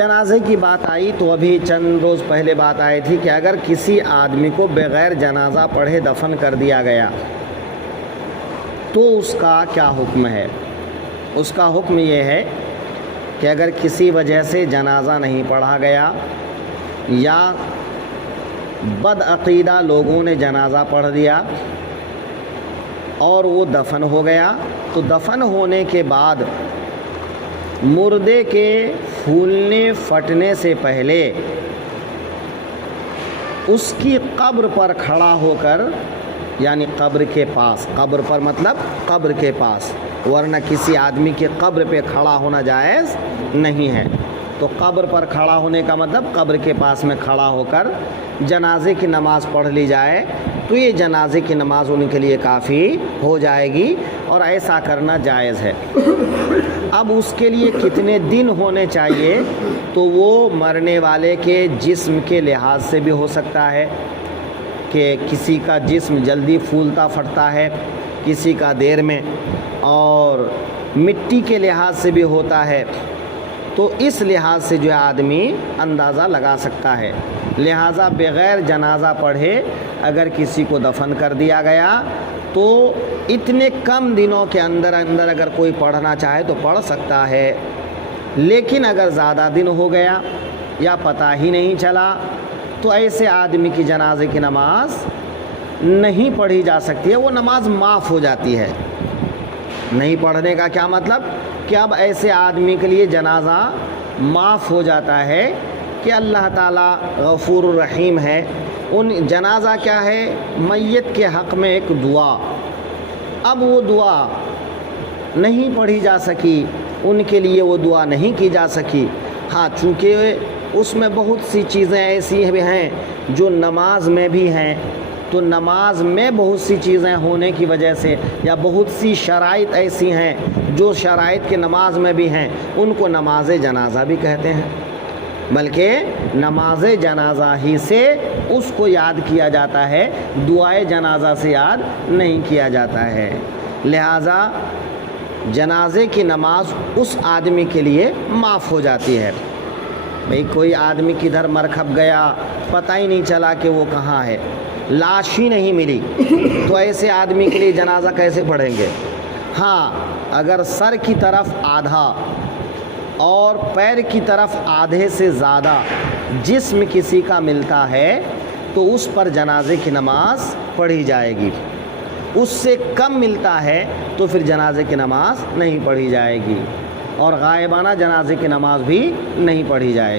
जनाजे की बात आई तो अभी चंद रोज़ पहले बात आई थी कि अगर किसी आदमी को बग़ैर जनाजा पढ़े दफन कर दिया गया तो उसका क्या हुक्म है। उसका हुक्म ये है कि अगर किसी वजह से जनाजा नहीं पढ़ा गया या बदअक़ीदा लोगों ने जनाजा पढ़ दिया और वो दफन हो गया, तो दफन होने के बाद मुर्दे के फूलने फटने से पहले उसकी कब्र पर खड़ा होकर, यानी कब्र के पास, कब्र पर मतलब कब्र के पास, वरना किसी आदमी के कब्र पे खड़ा होना जायज़ नहीं है। तो कब्र पर खड़ा होने का मतलब कब्र के पास में खड़ा होकर जनाजे की नमाज़ पढ़ ली जाए तो ये जनाजे की नमाज़ उनके लिए काफ़ी हो जाएगी और ऐसा करना जायज़ है। अब उसके लिए कितने दिन होने चाहिए, तो वो मरने वाले के जिस्म के लिहाज से भी हो सकता है कि किसी का जिस्म जल्दी फूलता फटता है, किसी का देर में, और मिट्टी के लिहाज से भी होता है। तो इस लिहाज से जो आदमी अंदाज़ा लगा सकता है। लिहाजा बग़ैर जनाजा पढ़े अगर किसी को दफन कर दिया गया तो इतने कम दिनों के अंदर अंदर अगर कोई पढ़ना चाहे तो पढ़ सकता है। लेकिन अगर ज़्यादा दिन हो गया या पता ही नहीं चला तो ऐसे आदमी की जनाजे की नमाज़ नहीं पढ़ी जा सकती है, वो नमाज माफ़ हो जाती है। नहीं पढ़ने का क्या मतलब कि अब ऐसे आदमी के लिए जनाजा माफ़ हो जाता है कि अल्लाह ताला गफूर रहीम है। उन जनाजा क्या है, मैयत के हक़ में एक दुआ, अब वो दुआ नहीं पढ़ी जा सकी, उनके लिए वो दुआ नहीं की जा सकी। हाँ, चूँकि उसमें बहुत सी चीज़ें ऐसी भी हैं जो नमाज में भी हैं, तो नमाज में बहुत सी चीज़ें होने की वजह से या बहुत सी शराइत ऐसी हैं जो शराइत के नमाज में भी हैं, उनको नमाज जनाजा भी कहते हैं। बल्कि नमाज जनाजा ही से उसको याद किया जाता है, दुआए जनाजा से याद नहीं किया जाता है। लिहाजा जनाजे की नमाज उस आदमी के लिए माफ़ हो जाती है। भाई कोई आदमी किधर मरखप गया, पता ही नहीं चला कि वो कहाँ है, लाश ही नहीं मिली, तो ऐसे आदमी के लिए जनाजा कैसे पढ़ेंगे। हाँ, अगर सर की तरफ आधा और पैर की तरफ आधे से ज़्यादा जिस्म किसी का मिलता है तो उस पर जनाजे की नमाज़ पढ़ी जाएगी। उससे कम मिलता है तो फिर जनाजे की नमाज़ नहीं पढ़ी जाएगी और गायबाना जनाजे की नमाज़ भी नहीं पढ़ी जाएगी।